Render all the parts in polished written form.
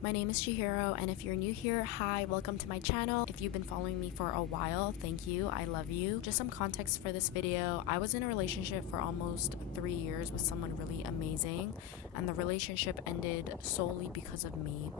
My name is Chihiro, and if you're new here, hi, welcome to my channel. If you've been following me for a while, thank you, I love you. Just some context for this video. I was in a relationship for almost 3 years with someone really amazing, and the relationship ended solely because of me.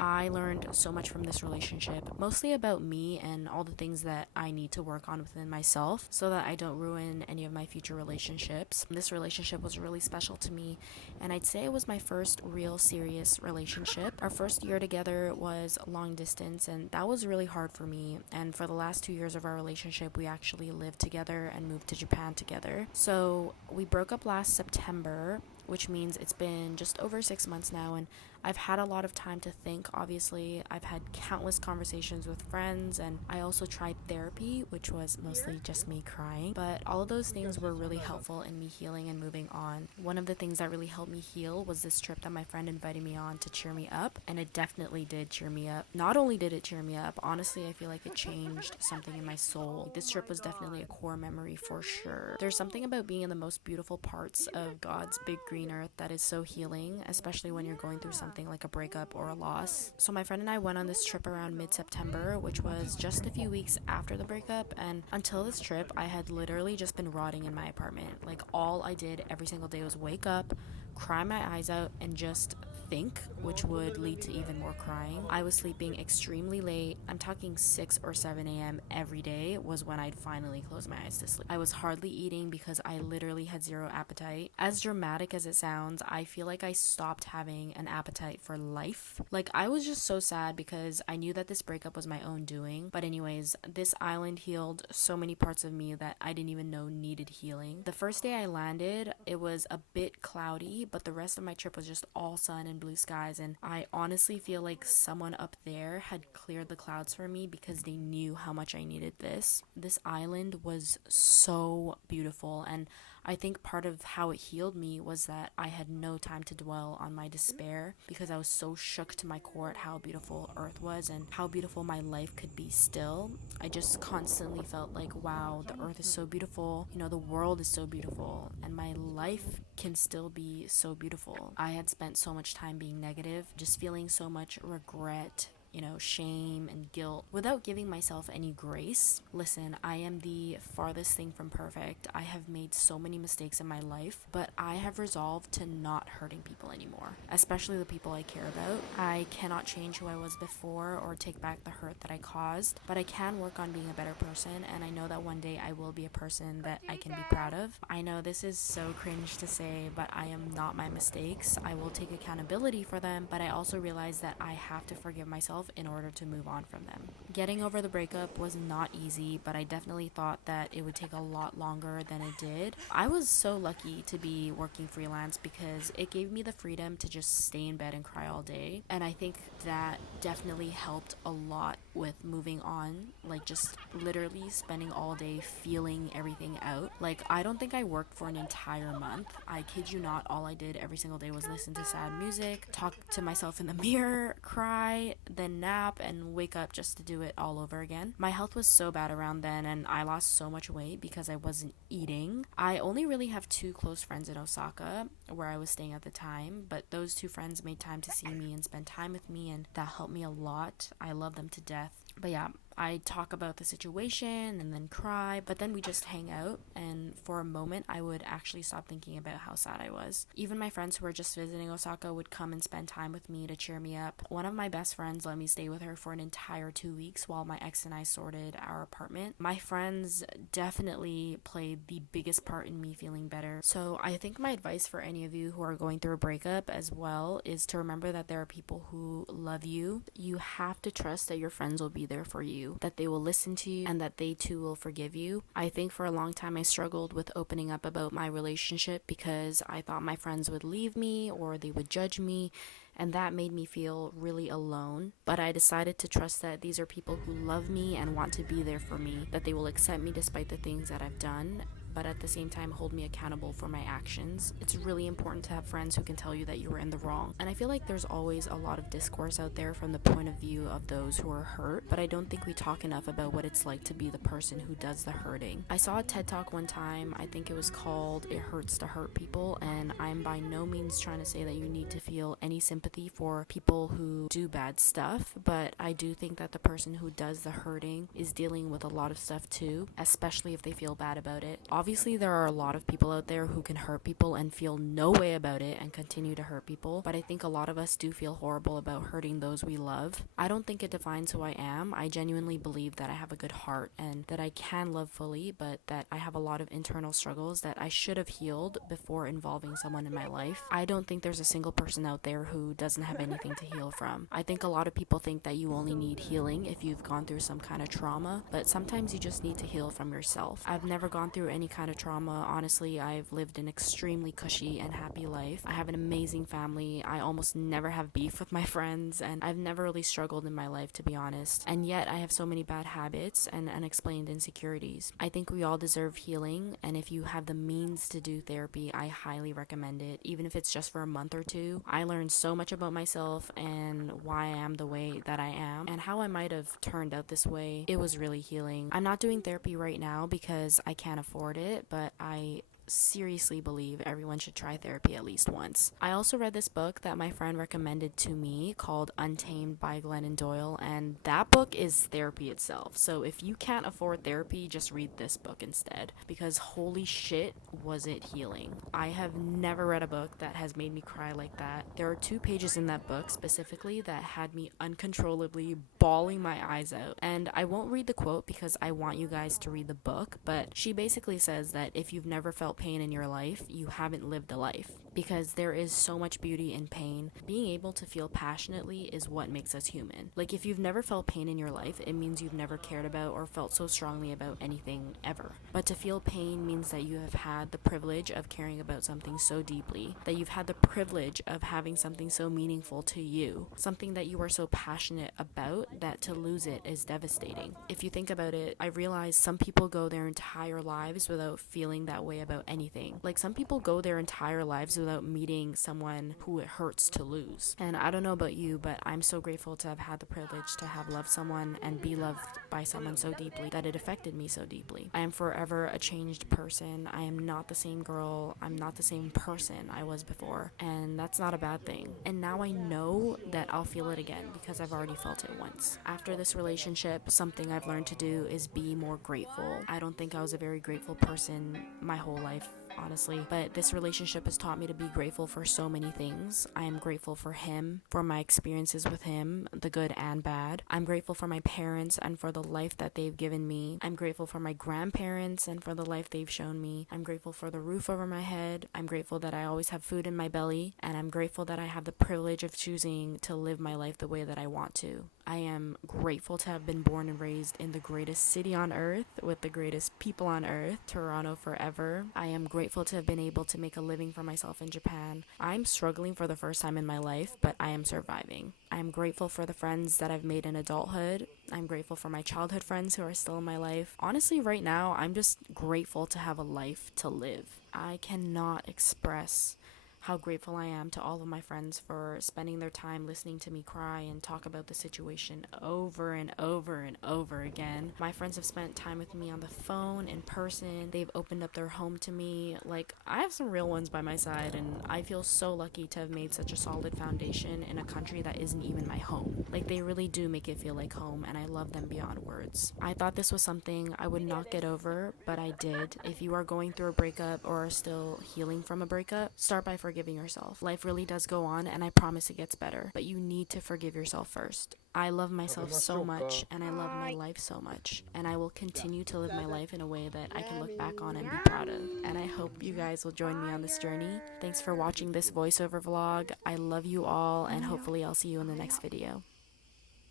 I learned so much from this relationship, mostly about me and all the things that I need to work on within myself so that I don't ruin any of my future relationships. This relationship was really special to me, and I'd say it was my first real serious relationship. Our first year together was long distance, and that was really hard for me. And for the last 2 years of our relationship, we actually lived together and moved to Japan together. So we broke up last September, which means it's been just over 6 months now, and I've had a lot of time to think. Obviously, I've had countless conversations with friends, and I also tried therapy, which was mostly just me crying. But all of those things were really helpful in me healing and moving on. One of the things that really helped me heal was this trip that my friend invited me on to cheer me up, and it definitely did cheer me up. Not only did it cheer me up, honestly, I feel like it changed something in my soul. This trip was definitely a core memory for sure. There's something about being in the most beautiful parts of God's big green earth that is so healing, especially when you're going through something like a breakup or a loss. So my friend and I went on this trip around mid-September, which was just a few weeks after the breakup, and until this trip, I had literally just been rotting in my apartment. Like, all I did every single day was wake up, cry my eyes out, and just think, which would lead to even more crying. I was sleeping extremely late. I'm talking 6 or 7 a.m. every day was when I'd finally close my eyes to sleep. I was hardly eating because I literally had zero appetite. As dramatic as it sounds, I feel like I stopped having an appetite for life. Like, I was just so sad because I knew that this breakup was my own doing. But anyways, this island healed so many parts of me that I didn't even know needed healing. The first day I landed, it was a bit cloudy, but the rest of my trip was just all sun and blue skies, and I honestly feel like someone up there had cleared the clouds for me because they knew how much I needed this. This island was so beautiful, and I think part of how it healed me was that I had no time to dwell on my despair because I was so shook to my core at how beautiful Earth was and how beautiful my life could be still. I just constantly felt like, wow, the Earth is so beautiful, the world is so beautiful, and my life can still be so beautiful. I had spent so much time being negative, just feeling so much regret, shame and guilt without giving myself any grace. Listen, I am the farthest thing from perfect. I have made so many mistakes in my life, but I have resolved to not hurting people anymore, especially the people I care about. I cannot change who I was before or take back the hurt that I caused, but I can work on being a better person, and I know that one day I will be a person that I can be proud of. I know this is so cringe to say, but I am not my mistakes. I will take accountability for them, but I also realize that I have to forgive myself in order to move on from them. Getting over the breakup was not easy, but I definitely thought that it would take a lot longer than it did. I was so lucky to be working freelance because it gave me the freedom to just stay in bed and cry all day, and I think that definitely helped a lot with moving on, like just literally spending all day feeling everything out. Like, I don't think I worked for an entire month. I kid you not, all I did every single day was listen to sad music, talk to myself in the mirror, cry, then nap, and wake up just to do it all over again. My health was so bad around then, and I lost so much weight because I wasn't eating. I only really have two close friends in Osaka, where I was staying at the time, but those two friends made time to see me and spend time with me, and that helped me a lot. I love them to death. But yeah, I talk about the situation and then cry, but then we just hang out, and for a moment I would actually stop thinking about how sad I was. Even my friends who were just visiting Osaka would come and spend time with me to cheer me up. One of my best friends let me stay with her for an entire 2 weeks while my ex and I sorted our apartment. My friends definitely played the biggest part in me feeling better. So I think my advice for any of you who are going through a breakup as well is to remember that there are people who love you. You have to trust that your friends will be there for you, that they will listen to you, and that they too will forgive you. I think for a long time I struggled with opening up about my relationship because I thought my friends would leave me or they would judge me, and that made me feel really alone. But I decided to trust that these are people who love me and want to be there for me, that they will accept me despite the things that I've done. but at the same time hold me accountable for my actions. It's really important to have friends who can tell you that you were in the wrong. And I feel like there's always a lot of discourse out there from the point of view of those who are hurt, but I don't think we talk enough about what it's like to be the person who does the hurting. I saw a TED Talk one time, I think it was called It Hurts to Hurt People, and I'm by no means trying to say that you need to feel any sympathy for people who do bad stuff, but I do think that the person who does the hurting is dealing with a lot of stuff too, especially if they feel bad about it. Obviously, there are a lot of people out there who can hurt people and feel no way about it and continue to hurt people, but I think a lot of us do feel horrible about hurting those we love. I don't think it defines who I am. I genuinely believe that I have a good heart and that I can love fully, but that I have a lot of internal struggles that I should have healed before involving someone in my life. I don't think there's a single person out there who doesn't have anything to heal from. I think a lot of people think that you only need healing if you've gone through some kind of trauma, but sometimes you just need to heal from yourself. I've never gone through any kind of trauma. Honestly, I've lived an extremely cushy and happy life. I have an amazing family. I almost never have beef with my friends, and I've never really struggled in my life, to be honest. And yet I have so many bad habits and unexplained insecurities. I think we all deserve healing, and if you have the means to do therapy, I highly recommend it, even if it's just for a month or two. I learned so much about myself and why I am the way that I am and how I might have turned out this way. It was really healing. I'm not doing therapy right now because I can't afford it, but I seriously believe everyone should try therapy at least once. I also read this book that my friend recommended to me called Untamed by Glennon Doyle, and that book is therapy itself. So if you can't afford therapy, just read this book instead, because holy shit was it healing. I have never read a book that has made me cry like that. There are 2 pages in that book specifically that had me uncontrollably bawling my eyes out, and I won't read the quote because I want you guys to read the book, but she basically says that if you've never felt pain in your life, you haven't lived a life, because there is so much beauty in pain. Being able to feel passionately is what makes us human. Like, if you've never felt pain in your life, it means you've never cared about or felt so strongly about anything ever. But to feel pain means that you have had the privilege of caring about something so deeply, that you've had the privilege of having something so meaningful to you, something that you are so passionate about that to lose it is devastating. If you think about it, I realize some people go their entire lives without feeling that way about anything. Like, some people go their entire lives without meeting someone who it hurts to lose. And I don't know about you, but I'm so grateful to have had the privilege to have loved someone and be loved by someone so deeply that it affected me so deeply. I am forever a changed person. I am not the same girl. I'm not the same person I was before. And that's not a bad thing. And now I know that I'll feel it again because I've already felt it once. After this relationship, something I've learned to do is be more grateful. I don't think I was a very grateful person my whole life, honestly, but this relationship has taught me to be grateful for so many things. I am grateful for him, for my experiences with him, the good and bad. I'm grateful for my parents and for the life that they've given me. I'm grateful for my grandparents and for the life they've shown me. I'm grateful for the roof over my head. I'm grateful that I always have food in my belly, and I'm grateful that I have the privilege of choosing to live my life the way that I want to. I am grateful to have been born and raised in the greatest city on earth with the greatest people on earth, Toronto forever. I am grateful to have been able to make a living for myself in Japan. I'm struggling for the first time in my life, but I am surviving. I'm grateful for the friends that I've made in adulthood. I'm grateful for my childhood friends who are still in my life. Honestly, right now, I'm just grateful to have a life to live. I cannot express how grateful I am to all of my friends for spending their time listening to me cry and talk about the situation over and over and over again. My friends have spent time with me on the phone, in person. They've opened up their home to me. Like, I have some real ones by my side, and I feel so lucky to have made such a solid foundation in a country that isn't even my home. Like, they really do make it feel like home, and I love them beyond words. I thought this was something I would not get over, but I did. If you are going through a breakup or are still healing from a breakup, start by forgiving yourself. Life really does go on, and I promise it gets better, but you need to forgive yourself first. I love myself so much, and I love my life so much, and I will continue to live my life in a way that I can look back on and be proud of, and I hope you guys will join me on this journey. Thanks for watching this voiceover vlog. I love you all, and hopefully I'll see you in the next video.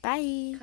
Bye!